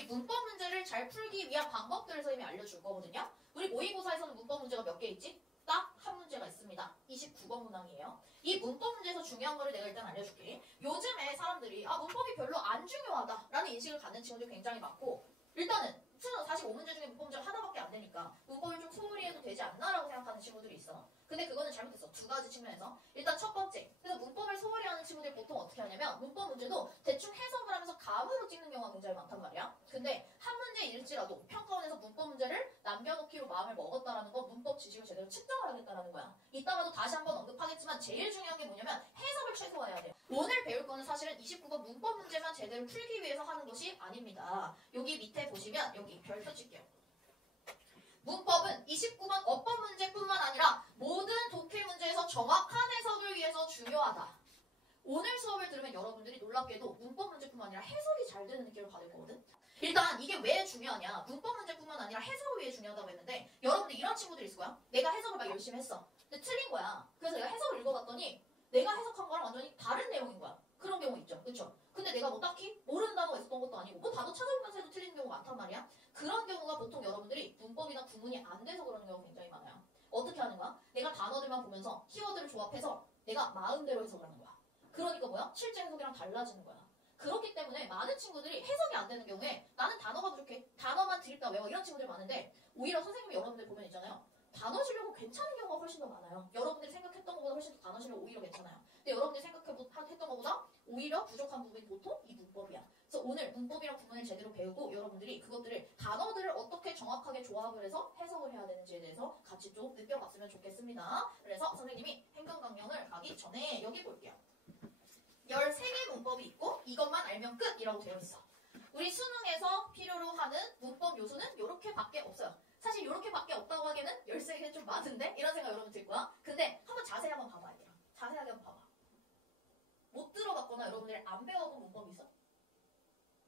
우리 문법 문제를 잘 풀기 위한 방법들을 선생님이 알려줄 거거든요. 우리 모의고사에서는 문법 문제가 몇 개 있지? 딱 한 문제가 있습니다. 29번 문항이에요. 이 문법 문제에서 중요한 거를 내가 일단 알려줄게. 요즘에 사람들이 문법이 별로 안 중요하다라는 인식을 갖는 친구들이 굉장히 많고, 일단은 수능 45문제 중에 문법 문제가 하나밖에 안 되니까 문법을 좀 소홀히 해도 되지 않나라고 생각하는 친구들이 있어. 근데 그거는 잘못됐어. 두 가지 측면에서. 일단 첫 번째, 그래서 문법을 소홀히 하는 친구들이 보통 어떻게 하냐면 문법 문제도 대충 해석을 하면서 감으로 찍는 경우가 굉장히 많단 말이야. 근데 한 문제일지라도 평가원에서 문법 문제를 남겨놓기로 마음을 먹었다라는 건 문법 지식을 제대로 측정을 하겠다라는 거야. 이따가도 다시 한번 언급하겠지만 제일 중요한 게 뭐냐면 해석을 최소화해야 돼. 오늘 배울 거는 사실은 29번 문법 문제만 제대로 풀기 위해서 하는 것이 아닙니다. 여기 밑에 보시면 여기 별표 칠게요. 문법은 29번 어법 문제뿐만 아니라 모든 독해 문제에서 정확한 해석을 위해서 중요하다. 오늘 수업을 들으면 여러분들이 놀랍게도 문법 문제뿐만 아니라 해석이 잘 되는 느낌을 받을 거거든. 일단 이게 왜 중요하냐. 문법 문제뿐만 아니라 해석을 위해 중요하다고 했는데 여러분들 이런 친구들이 있을 거야. 내가 해석을 막 열심히 했어. 근데 틀린 거야. 그래서 내가 해석을 읽어봤더니 내가 해석한 거랑 완전히 다른 내용인 거야. 그런 경우 있죠. 그쵸? 근데 내가 뭐 딱히 모른다고 했었던 것도 아니고 뭐 단어 찾아보면서 해도 틀리는 경우가 많단 말이야. 그런 경우가 보통 여러분들이 문법이나 구문이 안 돼서 그러는 경우가 굉장히 많아요. 어떻게 하는가? 내가 단어들만 보면서 키워드를 조합해서 내가 마음대로 해석을 하는 거야. 그러니까 뭐야? 실제 해석이랑 달라지는 거야. 그렇기 때문에 많은 친구들이 해석이 안 되는 경우에 나는 단어가 부족해. 단어만 드립다 외워. 이런 친구들이 많은데 오히려 선생님이 여러분들 보면 있잖아요. 단어 실력은 괜찮은 경우가 훨씬 더 많아요. 여러분들이 생각했던 것보다 훨씬 더 단어 실력 오히려 괜찮아요. 근데 여러분들이 생각했던 것보다 오히려 부족한 부분이 보통 이 문법이야. 그래서 오늘 문법이랑 구문을 제대로 배우고 여러분들이 그것들을 단어들을 어떻게 정확하게 조합을 해서 해석을 해야 되는지에 대해서 같이 좀 느껴봤으면 좋겠습니다. 그래서 선생님이 행정 강령을 가기 전에 여기 볼게요. 13개 문법이 있고 이것만 알면 끝이라고 되어 있어. 우리 수능에서 필요로 하는 문법 요소는 이렇게밖에 없어요. 사실 이렇게밖에 없다고 하기에는 13개 좀 많은데? 이런 생각 여러분 들 거야. 근데 한번 자세히 한번 봐봐. 얘들아. 자세하게 한번 봐봐. 못 들어봤거나 여러분들이 안 배워본 문법이 있어?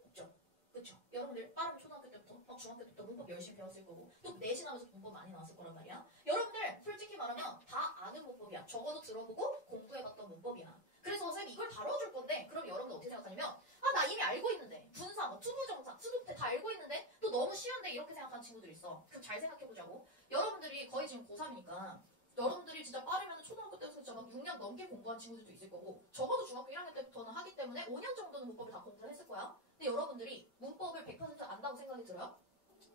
없죠? 그쵸? 여러분들 빠르면 초등학교 때부터 중학교 때부터 문법 열심히 배웠을 거고 또 내신하면서 문법 많이 나왔을 거란 말이야. 여러분들 솔직히 말하면 다 아는 문법이야. 적어도 들어보고 공부해봤던 문법이야. 그래서 선생님이 이걸 다뤄줄 건데 그럼 여러분들 어떻게 생각하냐면 나 이미 알고 있는데 분사, 투부정사, 수동태 다 알고 있는데 또 너무 쉬운데 이렇게 생각하는 친구들이 있어. 그럼 잘 생각해보자고. 여러분들이 거의 지금 고3이니까 여러분들이 진짜 빠르면 초등학교 때부터 진짜 막 6년 넘게 공부한 친구들도 있을 거고 적어도 중학교 1학년 때부터는 하기 때문에 5년 정도는 문법을 다 공부를 했을 거야. 근데 여러분들이 문법을 100% 안다고 생각이 들어요?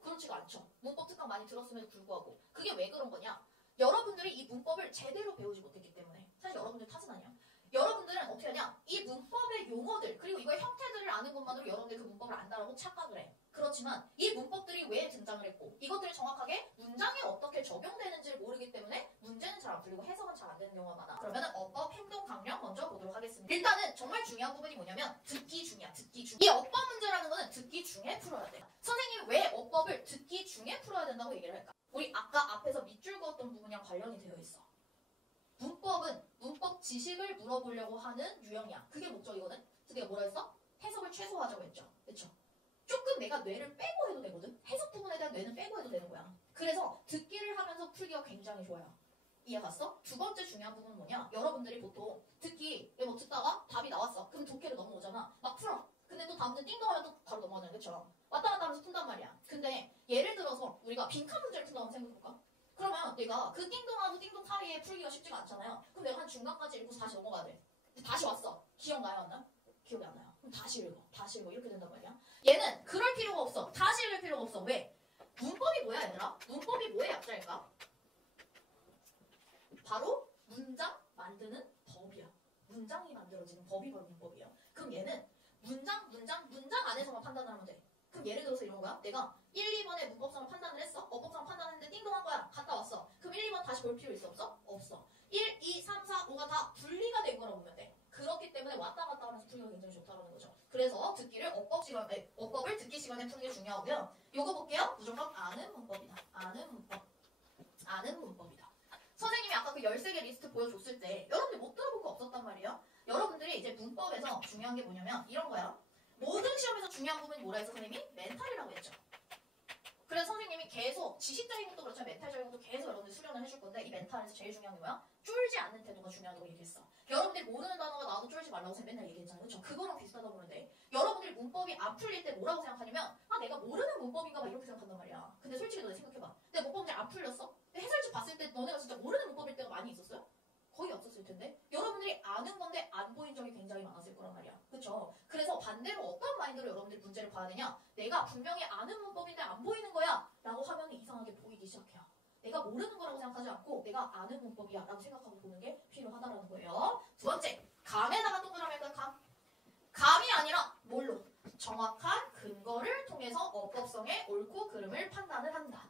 그렇지가 않죠. 문법 특강 많이 들었음에도 불구하고. 그게 왜 그런 거냐? 여러분들이 이 문법을 제대로 배우지 못했기 때문에. 사실 여러분들 탓은 아니야. 여러분들은 어떻게 하냐? 이 문법의 용어들 그리고 이거의 형태들을 아는 것만으로 여러분들이 그 문법을 안다라고 착각을 해. 그렇지만 이 문법들이 왜 등장을 했고 이것들이 정확하게 문장에 어떻게 적용되는지를 모르기 때문에 문제는 잘 안 풀리고 해석은 잘 안 되는 경우가 많아. 그러면 어법 행동 강령 먼저 보도록 하겠습니다. 일단은 정말 중요한 부분이 뭐냐면 듣기 중이야. 듣기 중. 이 어법 문제라는 거는 듣기 중에 풀어야 돼. 선생님이 왜 어법을 듣기 중에 풀어야 된다고 얘기를 할까? 우리 아까 앞에서 밑줄 그었던 부분이랑 관련이 되어 있어. 문법은 문법 지식을 물어보려고 하는 유형이야. 그게 목적이거든. 그래서 내가 뭐라 했어? 해석을 최소화하자고 했죠. 그쵸? 조금 내가 뇌를 빼고 해도 되거든. 해석 부분에 대한 뇌는 빼고 해도 되는 거야. 그래서 듣기를 하면서 풀기가 굉장히 좋아요. 이해 갔어? 두 번째 중요한 부분은 뭐냐? 여러분들이 보통 듣기 뭐 듣다가 답이 나왔어. 그럼 독해를 넘어오잖아. 막 풀어. 근데 또 다음 문제 띵동하면 또 바로 넘어가잖아. 그쵸? 왔다 갔다 하면서 푼단 말이야. 근데 예를 들어서 우리가 빈칸 문제를 푼다고 생각해볼까? 그러면 내가 그 띵동하고 띵동 사이에 풀기가 쉽지가 않잖아요. 그럼 내가 한 중간까지 읽고 다시 넘어가야 돼. 다시 왔어. 기억나요? 안 나요? 기억이 안 나요. 그럼 다시 읽어. 다시 읽어. 이렇게 된단 말이야. 얘는 그럴 필요가 없어. 다시 읽을 필요가 없어. 왜? 문법이 뭐야 얘들아? 문법이 뭐의 약자일까? 바로 문장 만드는 법이야. 문장이 만들어지는 법이 바로 문법이에요. 그럼 얘는 문장 안에서만 판단을 하면 돼. 그럼 예를 들어서 이런 거야. 내가 1, 2번에 문법성을 판단을 했어. 어법성을 판단했는데 띵동한 거야. 갔다 왔어. 그럼 1, 2번 다시 볼 필요 있어 없어? 없어. 1, 2, 3, 4, 5가 다 분리가 된 거라고 보면 돼. 그렇기 때문에 왔다 갔다 하면서 풀기가 굉장히 좋다는 거죠. 그래서 듣기를 어법을 듣기 시간에 푸는 게 중요하고요. 요거 볼게요. 무조건 아는 문법이다. 아는 문법. 아는 문법이다. 선생님이 아까 그 13개 리스트 보여줬을 때 여러분들이 못 들어본 거 없었단 말이에요. 여러분들이 이제 문법에서 중요한 게 뭐냐면 이런 거야. 모든 시험에서 중요한 부분이 뭐라 해서 선생님이? 멘탈이라고 했죠. 그래서 선생님이 선생님이 계속 지식적인 것도 그렇지만 멘탈적인 것도 계속 여러분들 수련을 해줄 건데 이 멘탈에서 제일 중요한 게 뭐야? 쫄지 않는 태도가 중요하다고 얘기했어. 여러분들이 모르는 단어가 나와도 쫄지 말라고 제가 맨날 얘기했잖아요. 그렇죠? 그거랑 비슷하다고 보는데 여러분들이 문법이 안 풀릴 때 뭐라고 생각하냐면 아 내가 모르는 문법인가 봐 이렇게 생각한단 말이야. 근데 솔직히 너네 생각해봐. 내 문법 문제 안 풀렸어? 해설집 봤을 때 너네가 진짜 모르는 문법일 때가 많이 있었어요? 거의 없었을 텐데 여러분들이 아는 건데 안 보인 적이 굉장히 많았을 거란 말이야. 그쵸? 그래서 반대로 어떤 마인드로 여러분들이 문제를 봐야 되냐? 내가 분명히 아는 문법인데 안 보이는 거야 라고 하면 이상하게 보이기 시작해요. 내가 모르는 거라고 생각하지 않고 내가 아는 문법이야 라고 생각하고 보는 게 필요하다라는 거예요. 두 번째, 감에다가 동그라미 할까요? 감. 감이 아니라 뭘로? 정확한 근거를 통해서 어법성의 옳고 그름을 판단을 한다.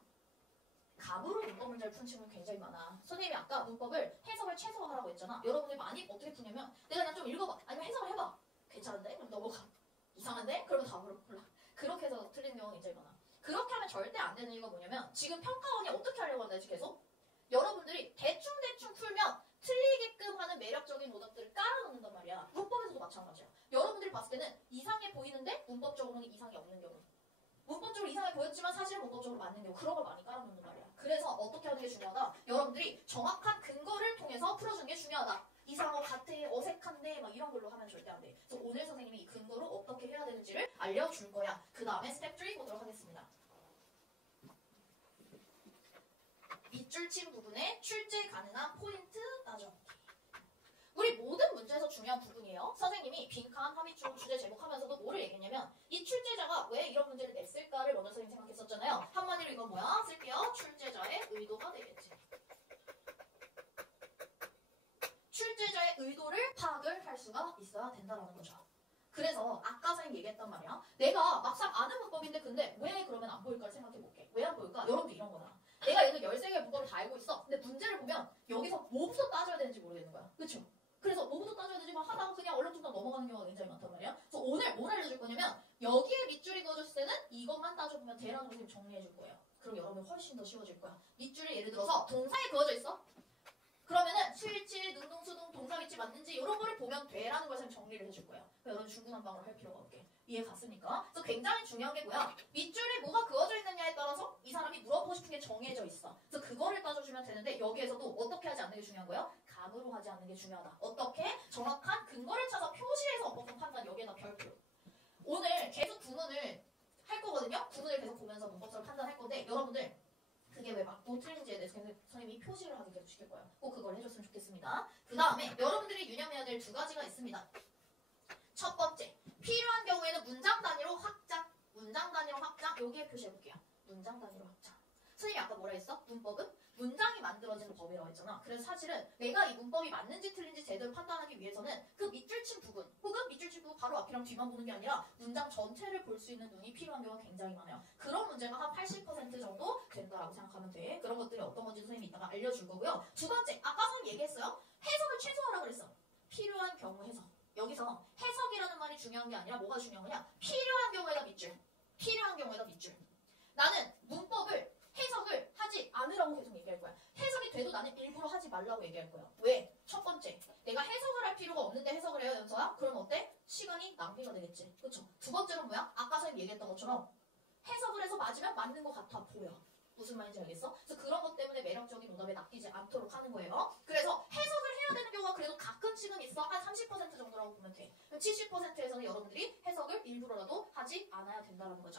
감으로 문법 문제를 푸는 친구는 굉장히 많아. 선생님이 아까 문법을 해석을 최소화하라고 했잖아. 여러분들이 많이 어떻게 푸냐면 내가 그냥 좀 읽어봐. 아니면 해석을 해봐. 괜찮은데? 그럼 넘어가. 이상한데? 그러면 다음으로 골라. 그렇게 해서 틀리는 경우가 굉장히 많아. 그렇게 하면 절대 안 되는 이유가 뭐냐면 지금 평가원이 어떻게 하려고 한다지 계속? 여러분들이 대충대충 풀면 틀리게끔 하는 매력적인 오답들을 깔아놓는단 말이야. 문법에서도 마찬가지야. 여러분들이 봤을 때는 이상해 보이는데 문법적으로는 이상이 없는 경우. 문법적으로 이상해 보였지만 사실은 문법적으로 맞는 경우. 그런 걸 많이 깔아놓는 말이야. 그래서 어떻게 하는 게 중요하다? 여러분들이 정확한 근거를 통해서 풀어주는 게 중요하다. 이상한 것 같아, 어색한데 막 이런 걸로 하면 절대 안 돼. 그래서 오늘 선생님이 이 근거로 어떻게 해야 되는지를 알려줄 거야. 그 다음에 스텝 3 보도록 하겠습니다. 밑줄 친 부분에 출제 가능한 포인트 따져보기. 우리 모든 문제에서 중요한 부분이에요. 선생님이 빈칸, 함의줄, 주제 제목하면서도 뭐를 얘기했냐면 이 출제자가 왜 이런 문제를 냈을까를 먼저 선생님 생각했었잖아요. 한마디로 이건 뭐야? 쓸게요. 출제자의 의도가 되겠지. 출제자의 의도를 파악을 할 수가 있어야 된다는 거죠. 그래서 아까 선생님 얘기했단 말이야. 내가 막상 아는 문법인데 근데 왜 그러면 안 보일까를 생각해볼게. 왜 안 보일까? 여러분도 이런 거다. 내가 얘도 13개의 문법을 다 알고 있어. 근데 문제를 보면 여기서 뭐부터 따져야 되는지 모르겠는 거야. 그쵸? 그래서 뭐부터 따져야 되지? 막 하다가 그냥 얼렁뚱땅 넘어가는 경우가 굉장히 많단 말이야. 그래서 오늘 뭘 알려줄 거냐면 여기에 밑줄이 그어졌을 때는 이것만 따져보면 돼라는 걸 선생님 정리해줄 거예요. 그럼 여러분 훨씬 더 쉬워질 거야. 밑줄이 예를 들어서 동사에 그어져 있어. 그러면은 수일치, 능동, 수동, 동사 위치 맞는지 이런 거를 보면 돼라는 걸 선생님 정리를 해줄 거예요. 그러니까 여러분 중구난방으로 할 필요가 없게. 이해 갔습니까? 그래서 굉장히 중요한 게 뭐야? 밑줄에 뭐가 그어져 있느냐에 따라서 이 사람이 물어보고 싶은 게 정해져 있어. 그래서 그거를 따져주면 되는데 여기에서도 어떻게 하지 않는 게 중요한 거예요? 감으로 하지 않는 게 중요하다. 어떻게? 정확한 근거를 찾아 표시해서 어법성 판단 여기에다 별표. 오늘 계속 구문을 할 거거든요. 구문을 계속 보면서 문법성을 판단할 건데 여러분들 그게 왜 맞고 틀린지에 대해서 선생님이 표시를 하게 계속 시킬 거예요. 꼭 그걸 해줬으면 좋겠습니다. 그 다음에 여러분들이 유념해야 될 두 가지가 있습니다. 첫 번째, 필요한 경우에는 문장 단위로 확장. 문장 단위로 확장. 여기에 표시해볼게요. 문장 단위로 확장. 선생님이 아까 뭐라 했어? 문법은 문장이 만들어지는 법이라고 했잖아. 그래서 사실은 내가 이 문법이 맞는지 틀린지 제대로 판단하기 위해서는 그 밑줄 친 부분 혹은 밑줄 친 부분 바로 앞이랑 뒤만 보는 게 아니라 문장 전체를 볼 수 있는 눈이 필요한 경우가 굉장히 많아요. 그런 문제가 한 80% 정도 된다라고 생각하면 돼. 그런 것들이 어떤 건지 선생님이 이따가 알려줄 거고요. 두 번째, 아까 선생님 얘기했어요. 해석을 최소화하라고 그랬어. 필요한 경우 해석. 여기서 해석이라는 말이 중요한 게 아니라 뭐가 중요한 거냐? 필요한 경우에다 밑줄. 필요한 경우에다 밑줄. 나는 문법을 해석을 하지 않으라고 계속 얘기할 거야. 해석이 돼도 나는 일부러 하지 말라고 얘기할 거야. 왜? 첫 번째, 내가 해석을 할 필요가 없는데 해석을 해요, 연서야? 그럼 어때? 시간이 낭비가 되겠지. 그쵸? 두 번째는 뭐야? 아까 선생님 얘기했던 것처럼 해석을 해서 맞으면 맞는 것 같아 보여. 무슨 말인지 알겠어? 그래서 그런 것 때문에 매력적인 오답에 낚이지 않도록 하는 거예요. 그래서 해석을 해야 되는 경우가 그래도 가끔씩은 있어. 한 30% 정도라고 보면 돼. 그럼 70%에서는 여러분들이 해석을 일부러라도 하지 않아야 된다는 거죠.